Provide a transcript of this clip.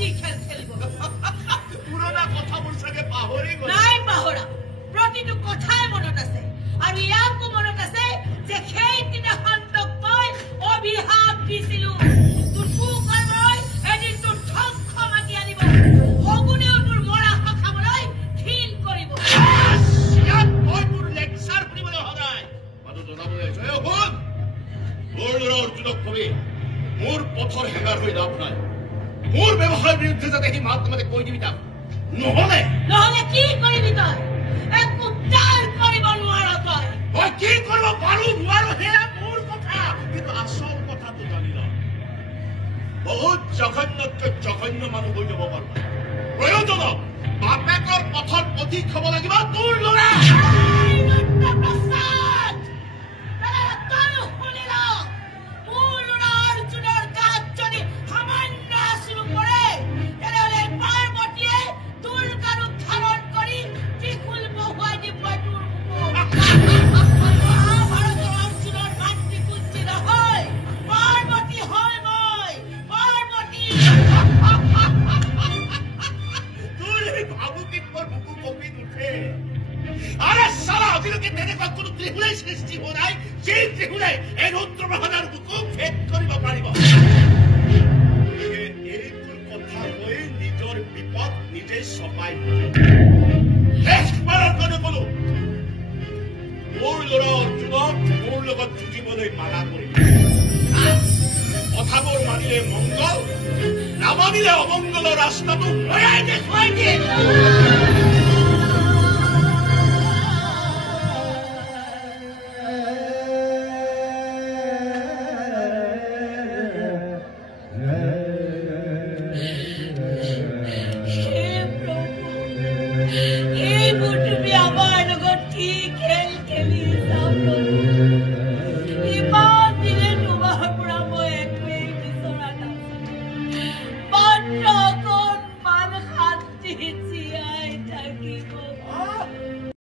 কি খেল খেলিব পুৰণা কথাবোৰ চাগে পাহৰি গ'ল নাই পাহৰা প্ৰতিটো কথাই মনত আছে আৰু ইয়াকো মনত আছে যে সেইদিনাখন তোক মই অভিশাপ দিছিলো তোৰ কুকৰ্মই এদিন তোৰ ধ্বংস মাতি আনিব শগুনেও তোৰ মৰা শাখাবলৈ ঘিণ কৰিব ইয়াত মই তোৰ লেকচাৰ শুনিবলৈ অহা নাই মানুহ জনাবলৈ আহিছো শুন মোৰ ল'ৰা অৰ্জুনক কবি মোৰ পথৰ হেঙাৰ হৈ লাভ নাই মোৰ ব্যৱসায়ৰ বিৰুদ্ধে যাতে সি মাত নামাতে কৈ দিবি তাক নহ'লে কি কৰিবি তই একো দাৰ কৰিব নোৱাৰ তই মই কি কৰিব পাৰো নোৱাৰো সেয়া মোৰ কথা কিন্তু আচল কথাটো জানি ল বহুত জঘন্যতকৈ জঘন্য মানুহ হৈ যাব পাৰো প্ৰয়োজনক বাপেকৰ পথৰ পথিক হ'ব লাগিব তোৰ ল'ৰা সৃষ্টি হোৱা নাই যি ত্ৰিশূলে এই ৰুদ্ৰবাহনৰ বুকুক ভেদ কৰিব পাৰিব এইটোৰ কথা কৈ নিজৰ বিপদ নিজে চপাই শেষবাৰৰ কাৰণে কলো মোৰ ল'ৰা অৰ্জুনক মোৰ লগত যুঁজিবলৈ মানা কৰিম কথাবোৰ মানিলে মংগল নামানিলে অমংগলৰ ৰাস্তাটো ময়াই দেখুৱাই দিয়ে